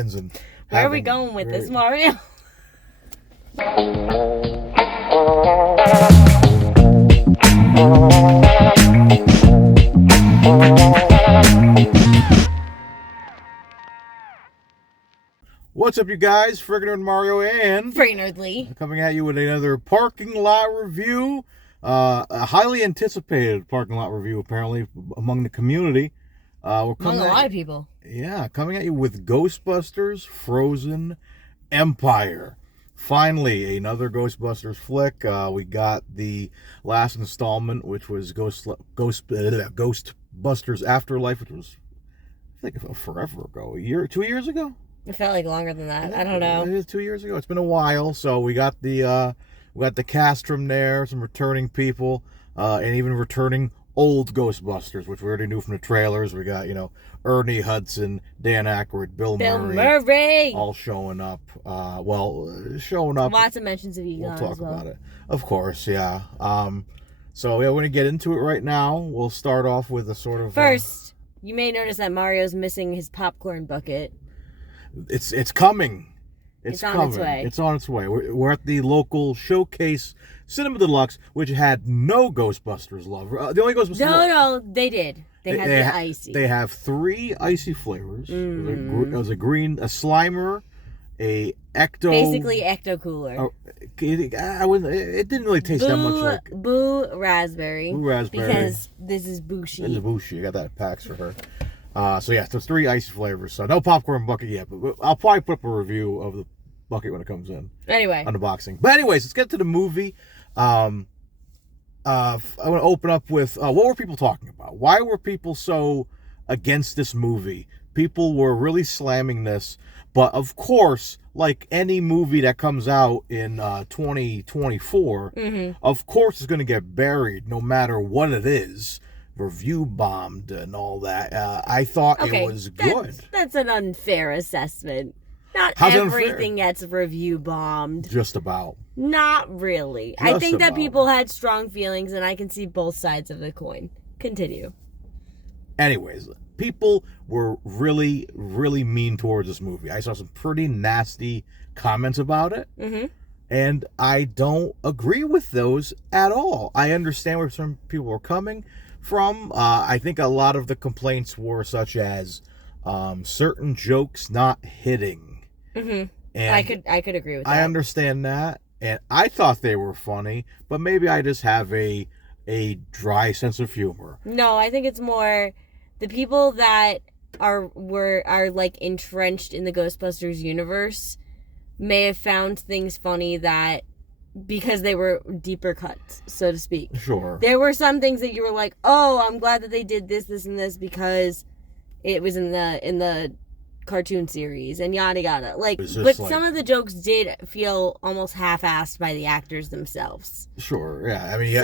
And Where are we going with this, Mario? What's up, you guys? Friggin Nerds Mario and Friggin Nerds Lee. Coming at you with another parking lot review. A highly anticipated parking lot review, apparently, among the community. Among a lot of people. Yeah, coming at you with Ghostbusters Frozen Empire. Finally, another Ghostbusters flick. We got the last installment, which was Ghostbusters Afterlife, which was, I think, forever ago. 2 years ago? It felt like longer than that. I don't know. It is 2 years ago. It's been a while. So we got the cast from there, some returning people, and even returning old Ghostbusters, which we already knew from the trailers. We got, Ernie Hudson, Dan Aykroyd, Bill Murray, all showing up. Showing up. Lots of mentions of Egon. We'll talk about it, of course. Yeah. So we're gonna get into it right now. We'll start off with a sort of first. You may notice that Mario's missing his popcorn bucket. It's coming. It's on coming. Its way. It's on its way. We're at the local Showcase Cinema Deluxe, which had no Ghostbusters love. The only Ghostbusters. No, they did. They had the icy. They have 3 icy flavors. Mm-hmm. It was a green, a Slimer, a Ecto. Basically, Ecto Cooler. It didn't really taste that much like Boo Raspberry. Boo Raspberry. Because this is Bushi. This is Bushi. I got that at PAX for her. So yeah, there's 3 icy flavors. So no popcorn bucket yet, but I'll probably put up a review of the bucket when it comes in. Anyway, unboxing. But anyways, let's get to the movie. I want to open up with what were people talking about? Why were people so against this movie? People were really slamming this, but of course, like any movie that comes out in 2024, of course it's going to get buried no matter what it is. Review bombed and all that. I thought it was good. That's an unfair assessment. Not How's everything gets review bombed. Just about. Not really. I think that people had strong feelings, and I can see both sides of the coin. Continue. Anyways, people were really, really mean towards this movie. I saw some pretty nasty comments about it. Mm-hmm. And I don't agree with those at all. I understand where some people were coming from. I think a lot of the complaints were such as certain jokes not hitting. Mm-hmm. And I could agree with that. I understand that, and I thought they were funny, but maybe I just have a dry sense of humor. No, I think it's more the people that are like entrenched in the Ghostbusters universe may have found things funny that because they were deeper cuts, so to speak. Sure. There were some things that you were like, "Oh, I'm glad that they did this, and this because it was in the cartoon series and yada yada." Some of the jokes did feel almost half-assed by the actors themselves. Sure, yeah. I mean, you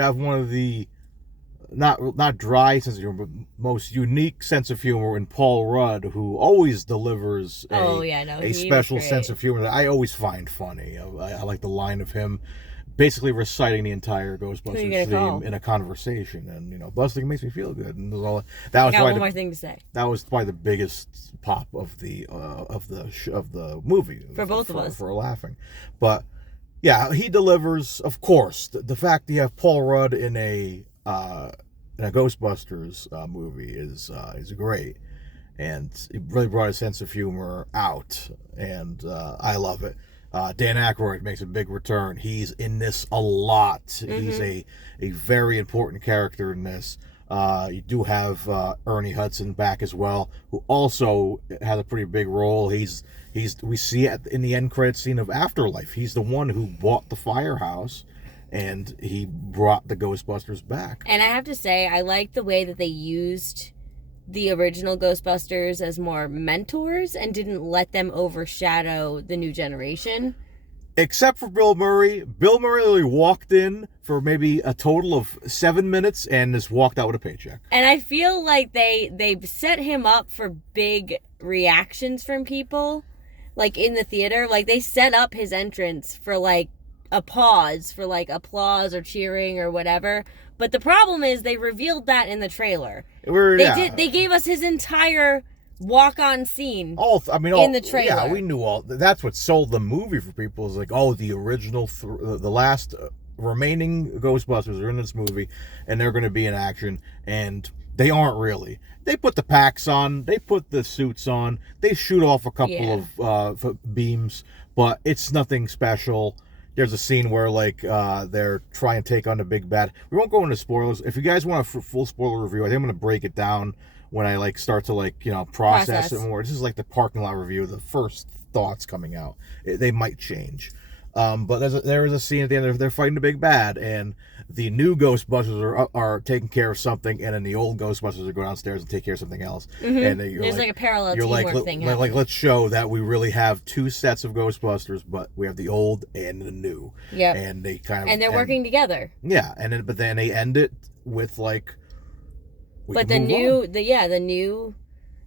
have one of the not dry sense of humor, but most unique sense of humor in Paul Rudd, who always delivers a special sense of humor that I always find funny. I like the line of him basically reciting the entire Ghostbusters theme in a conversation, and busting makes me feel good. And that was one more thing to say. That was probably the biggest pop of the movie for both of us for laughing. But yeah, he delivers. Of course, the fact that you have Paul Rudd in a Ghostbusters movie is great, and it really brought a sense of humor out, and I love it. Dan Aykroyd makes a big return. He's in this a lot. Mm-hmm. He's a very important character in this. You do have Ernie Hudson back as well, who also has a pretty big role. We see it in the end credit scene of Afterlife. He's the one who bought the firehouse, and he brought the Ghostbusters back. And I have to say, I like the way that they used the original Ghostbusters as more mentors and didn't let them overshadow the new generation. Except for Bill Murray. Bill Murray only walked in for maybe a total of 7 minutes and just walked out with a paycheck. And I feel like they set him up for big reactions from people, like in the theater. Like they set up his entrance for like a pause, for like applause or cheering or whatever. But the problem is they revealed that in the trailer. They gave us his entire walk-on scene. In the trailer. Yeah, we knew all. That's what sold the movie for people. Is like, oh, the original, the last remaining Ghostbusters are in this movie, and they're going to be in action, and they aren't really. They put the packs on, they put the suits on, they shoot off a couple of beams, but it's nothing special. There's a scene where they're trying to take on the big bad. We won't go into spoilers. If you guys want a full spoiler review, I think I'm going to break it down when I start to process it more. This is like the parking lot review, the first thoughts coming out. They might change. But there is a scene at the end they're fighting the big bad, and the new Ghostbusters are taking care of something, and then the old Ghostbusters are go downstairs and take care of something else. Mm-hmm. And there's a parallel teamwork thing. Let's show that we really have two sets of Ghostbusters, but we have the old and the new. Yeah. And they they're working together. Yeah, but then they end it with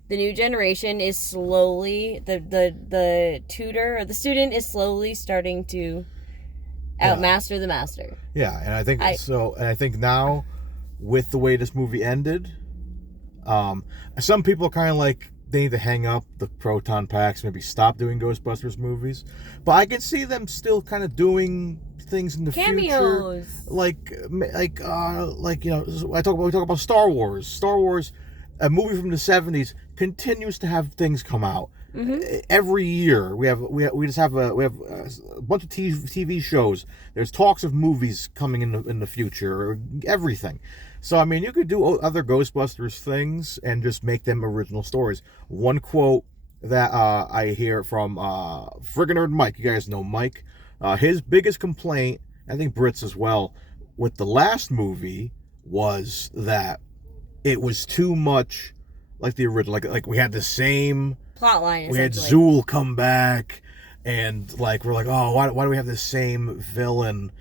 the new generation is slowly the tutor or the student is slowly starting to outmaster the master. Yeah, and I think I think now with the way this movie ended, some people are kind of like they need to hang up the proton packs, maybe stop doing Ghostbusters movies. But I can see them still kind of doing things in the Cameos. future, we talk about Star Wars. Star Wars, a movie from the 70s, continues to have things come out. Mm-hmm. Every year we have a bunch of TV shows. There's talks of movies coming in the future, or everything. So you could do other Ghostbusters things and just make them original stories. One quote that I hear from Friggin Nerd Mike. You guys know Mike. His biggest complaint, I think Brits as well, with the last movie was that it was too much like the original. Like we had the same plot line. We had Zool come back, and we're like, oh, why do we have the same villain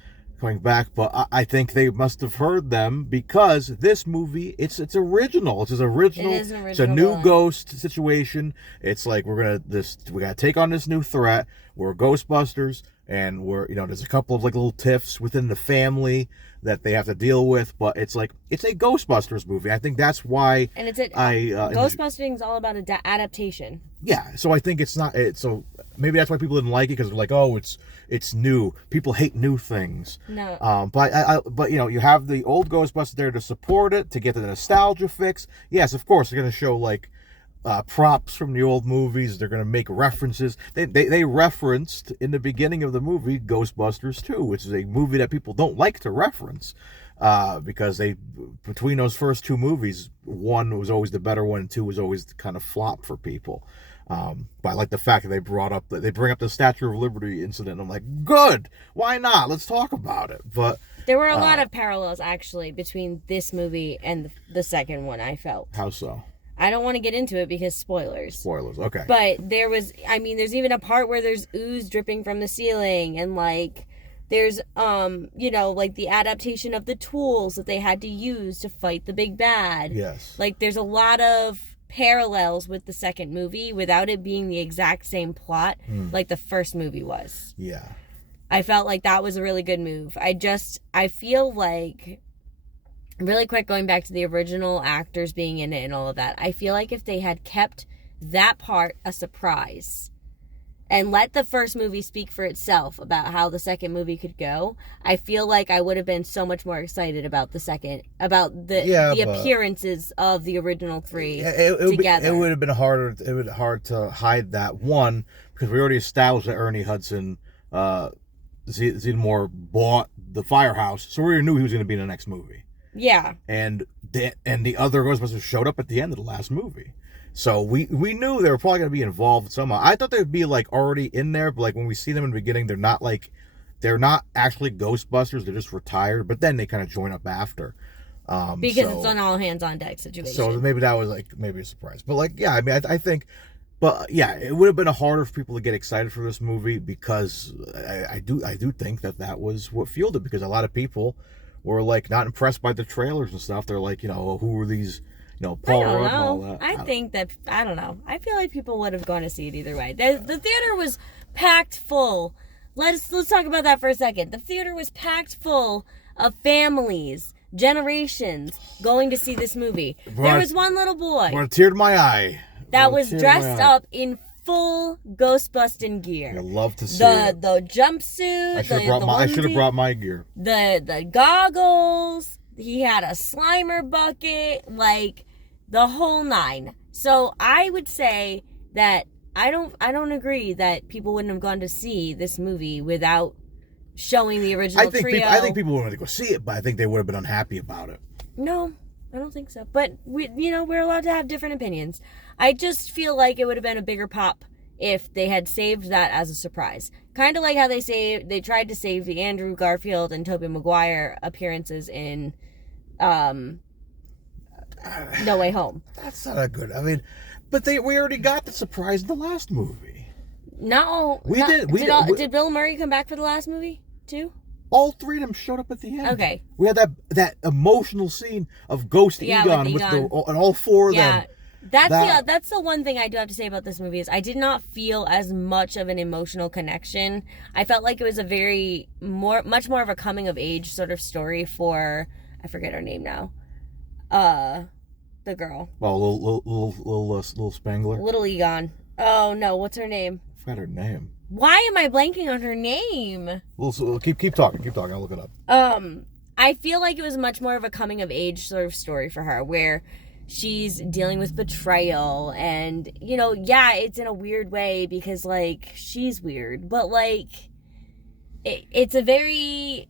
coming back? But I think they must have heard them, because this movie, it's original. It's original. It is an original. It's a new ghost situation. It's like we gotta take on this new threat. We're Ghostbusters, and there's a couple of little tiffs within the family that they have to deal with, but it's a Ghostbusters movie. I think that's why. And Ghostbusters is all about adaptation. Yeah, so I think it's not. So maybe that's why people didn't like it, because they're like, oh, it's new. People hate new things. No. But you have the old Ghostbusters there to support it, to get the nostalgia fix. Yes, of course they're gonna show props from the old movies. They're going to make references. They referenced in the beginning of the movie Ghostbusters 2, which is a movie that people don't like to reference, because between those first two movies, 1 was always the better one, and 2 was always kind of flop for people. But I like the fact that they bring up the Statue of Liberty incident, and I'm like, good, why not? Let's talk about it. But there were a lot of parallels actually between this movie and the second one, I felt. How so? I don't want to get into it because spoilers. Spoilers, okay. But there's even a part where there's ooze dripping from the ceiling, and there's the adaptation of the tools that they had to use to fight the big bad. Yes. There's a lot of parallels with the second movie without it being the exact same plot like the first movie was. Yeah. I felt like that was a really good move. I feel like, really quick, going back to the original actors being in it and all of that, I feel like if they had kept that part a surprise and let the first movie speak for itself about how the second movie could go, I feel like I would have been so much more excited about the appearances of the original three together. It would have been harder. It would be hard to hide that, one, because we already established that Ernie Hudson, Zeddemore bought the firehouse, so we already knew he was going to be in the next movie. Yeah. And the other Ghostbusters showed up at the end of the last movie. So we knew they were probably going to be involved somehow. I thought they'd be already in there, but when we see them in the beginning, they're not actually Ghostbusters. They're just retired, but then they kind of join up after. Because it's an all hands on deck situation. So maybe that was maybe a surprise. But I think, but yeah, it would have been harder for people to get excited for this movie, because I do think that was what fueled it, because a lot of people were not impressed by the trailers and stuff. They're like, who are these, Paul Rudd and all that. I don't know. I feel like people would have gone to see it either way. The theater was packed full. Let's talk about that for a second. The theater was packed full of families, generations going to see this movie. There was one little boy. Brought a tear to my eye. that was dressed up in full Ghostbusting gear. I love to see it. The jumpsuit. I should have brought my gear. The goggles. He had a Slimer bucket. Like, the whole nine. So I would say that I don't agree that people wouldn't have gone to see this movie without showing the original trio. I think people wanted to go see it, but I think they would have been unhappy about it. No, I don't think so. But we're allowed to have different opinions. I just feel like it would have been a bigger pop if they had saved that as a surprise. Kind of like how they tried to save the Andrew Garfield and Tobey Maguire appearances in No Way Home. That's not a good. I mean, but we already got the surprise in the last movie. No, did Bill Murray come back for the last movie too? All three of them showed up at the end. Okay. We had that emotional scene of Ghost Egon and all four of them. That's the one thing I do have to say about this movie is I did not feel as much of an emotional connection. I felt like it was a much more of a coming of age sort of story for, I forget her name now, the girl. Well, little Spangler. Little Egon. Oh no, what's her name? I forgot her name. Why am I blanking on her name? Well, keep talking. I'll look it up. I feel like it was much more of a coming of age sort of story for her, where she's dealing with betrayal and, it's in a weird way because, like, she's weird. But, like, it's a very...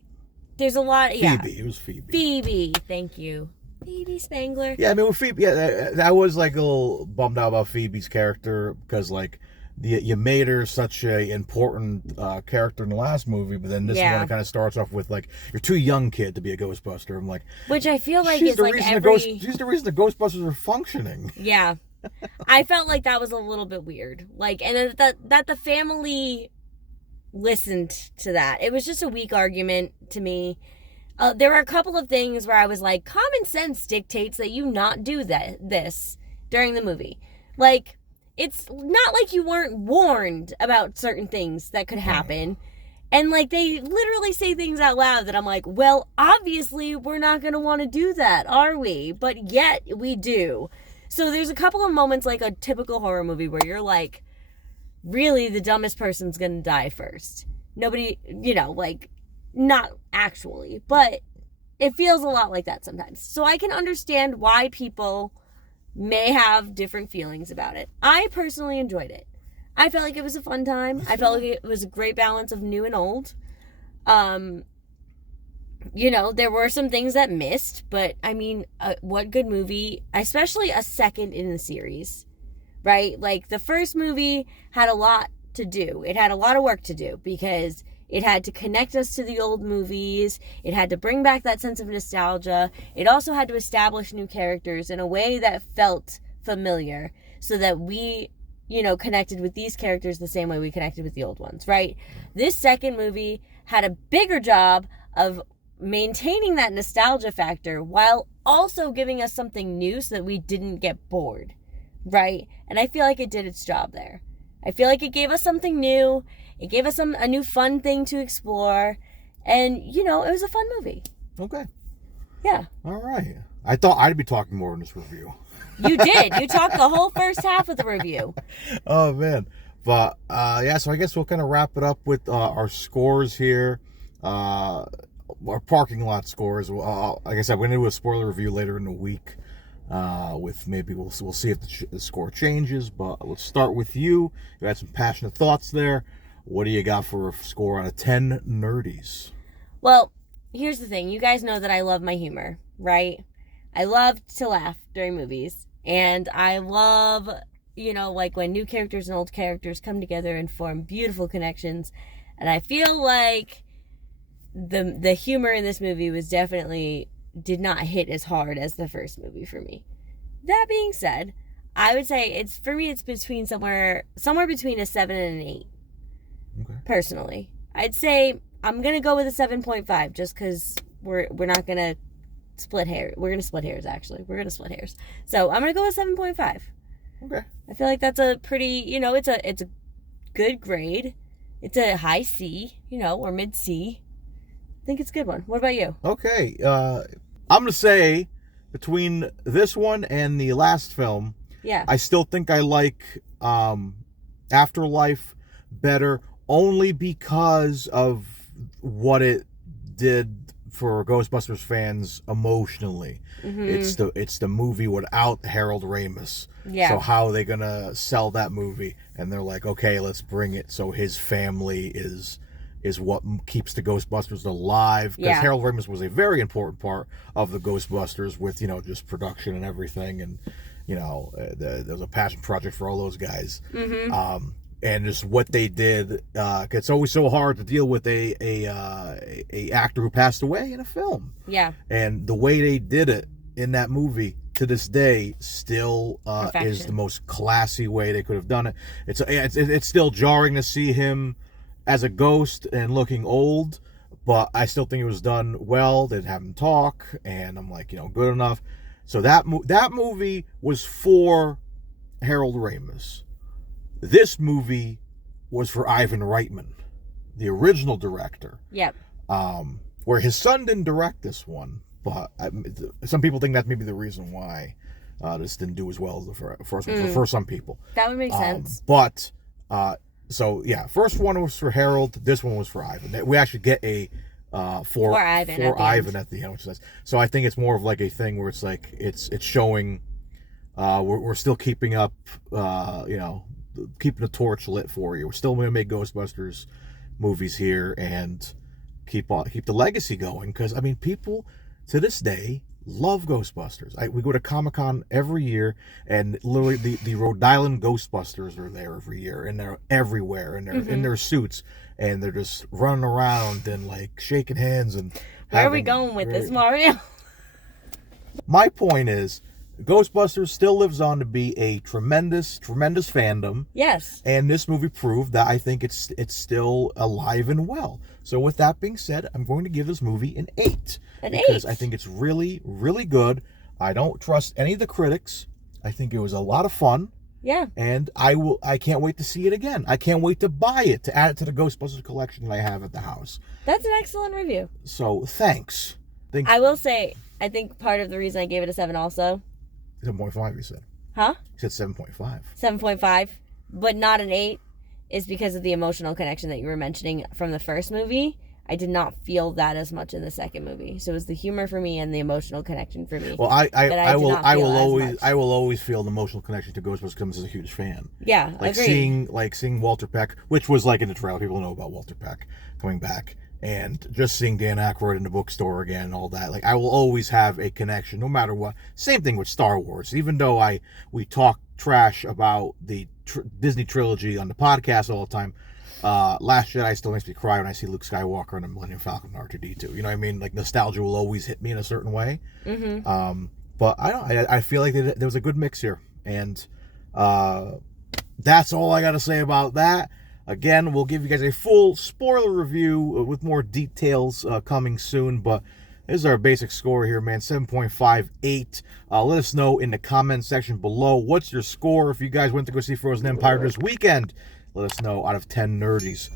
There's a lot... Phoebe. It was Phoebe. Phoebe. Thank you. Phoebe Spangler. Yeah, I mean, with Phoebe... Yeah, I was, like, a little bummed out about Phoebe's character because, like, you made her such a important character in the last movie, but then this one it kind of starts off with, like, you're too young, kid, to be a Ghostbuster. I'm like... Which I feel like she's the reason the Ghostbusters are functioning. Yeah. I felt like that was a little bit weird. Like, and that the family listened to that. It was just a weak argument to me. There were a couple of things where I was like, common sense dictates that you not do this during the movie. Like... It's not like you weren't warned about certain things that could happen. And, like, they literally say things out loud that I'm like, well, obviously we're not going to want to do that, are we? But yet we do. So there's a couple of moments like a typical horror movie where you're like, really, the dumbest person's going to die first. Nobody, like, not actually. But it feels a lot like that sometimes. So I can understand why people... may have different feelings about it. I personally enjoyed it. I felt like it was a fun time. I felt like it was a great balance of new and old. There were some things that missed, but I mean, what good movie, especially a second in the series, right? Like, the first movie had a lot to do. It had a lot of work to do because it had to connect us to the old movies. It had to bring back that sense of nostalgia. It also had to establish new characters in a way that felt familiar so that we, connected with these characters the same way we connected with the old ones, right? This second movie had a bigger job of maintaining that nostalgia factor while also giving us something new so that we didn't get bored, right? And I feel like it did its job there. I feel like it gave us something new. It gave us a new fun thing to explore. And, it was a fun movie. Okay. Yeah. All right. I thought I'd be talking more in this review. You did. You talked the whole first half of the review. Oh, man. But, so I guess we'll kind of wrap it up with our scores here. Our parking lot scores. Like I said, we're going to do a spoiler review later in the week. With maybe we'll see if the score changes. But let's start with you. You had some passionate thoughts there. What do you got for a score out of 10 nerdies? Well, here's the thing. You guys know that I love my humor, right? I love to laugh during movies. And I love, like when new characters and old characters come together and form beautiful connections. And I feel like the humor in this movie did not hit as hard as the first movie for me. That being said, I would say it's between somewhere between a 7 and an 8. Okay. Personally, I'd say I'm gonna go with a 7.5 just because we're not gonna split hairs. We're gonna split hairs So I'm gonna go with 7.5. Okay. I feel like that's a pretty, it's a good grade. It's a high C, or mid C. I think it's a good one. What about you? Okay. I'm gonna say between this one and the last film, Yeah. I still think I like Afterlife better only because of what it did for Ghostbusters fans emotionally. It's the movie without Harold Ramis. Yeah. So how are they gonna sell that movie? And they're like, okay, let's bring it so his family is what keeps the Ghostbusters alive. Because Harold Ramis was a very important part of the Ghostbusters with, just production and everything. And, there was a passion project for all those guys. And just what they did, it's always so hard to deal with a actor who passed away in a film. Yeah. And the way they did it in that movie to this day still is the most classy way they could have done it. It's still jarring to see him as a ghost and looking old, but I still think it was done well. They'd have him talk, and I'm like, good enough. So that movie was for Harold Ramis. This movie was for Ivan Reitman, the original director. Yep. Where his son didn't direct this one, but some people think that's maybe the reason why this didn't do as well as the first one for some people. That would make sense. But, first one was for Harold. This one was for Ivan. We actually get a for Ivan at the end, which is nice. So I think it's more of like a thing where it's like it's showing we're still keeping up, keeping the torch lit for you. We're still going to make Ghostbusters movies here and keep the legacy going, because people to this day love Ghostbusters. We go to Comic-Con every year, and literally the Rhode Island Ghostbusters are there every year, and they're everywhere, and they're in their suits, and they're just running around and like shaking hands. And where are we going with this, Mario? My point is, Ghostbusters still lives on to be a tremendous, tremendous fandom. Yes. And this movie proved that. I think it's still alive and well. So with that being said, I'm going to give this movie an 8. Because I think it's really, really good. I don't trust any of the critics. I think it was a lot of fun. Yeah. And I can't wait to see it again. I can't wait to buy it, to add it to the Ghostbusters collection that I have at the house. That's an excellent review. So thanks. I will say, I think part of the reason I gave it a 7 also. 7.5, you said. Huh? You said 7.5. 7.5, but not an 8, is because of the emotional connection that you were mentioning from the first movie. I did not feel that as much in the second movie. So it was the humor for me and the emotional connection for me. Well, I will always feel the emotional connection to Ghostbusters because I'm a huge fan. Yeah, agreed. Seeing Walter Peck, which was like in the trailer, people know about Walter Peck coming back. And just seeing Dan Aykroyd in the bookstore again and all that, like, I will always have a connection, no matter what. Same thing with Star Wars. Even though we talk trash about the Disney trilogy on the podcast all the time, Last Jedi still makes me cry when I see Luke Skywalker and the Millennium Falcon and R2-D2. You know what I mean? Like, nostalgia will always hit me in a certain way. But I feel like there was a good mix here, and that's all I got to say about that. Again, we'll give you guys a full spoiler review with more details coming soon, but this is our basic score here, man, 7.58. Let us know in the comment section below, what's your score if you guys went to go see Frozen Empire this weekend? Let us know, out of 10 nerdies,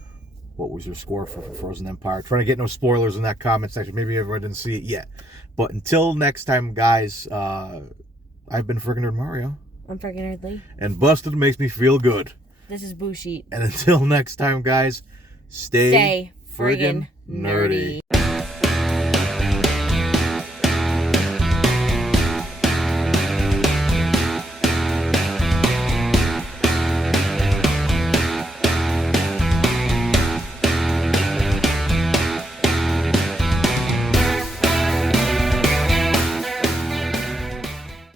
what was your score for Frozen Empire? Trying to get no spoilers in that comment section. Maybe everyone didn't see it yet. But until next time, guys, I've been Friggin Nerd Mario. I'm Friggin Nerd Lee. And Busted makes me feel good. This is Boo Sheet. And until next time, guys, stay friggin' nerdy.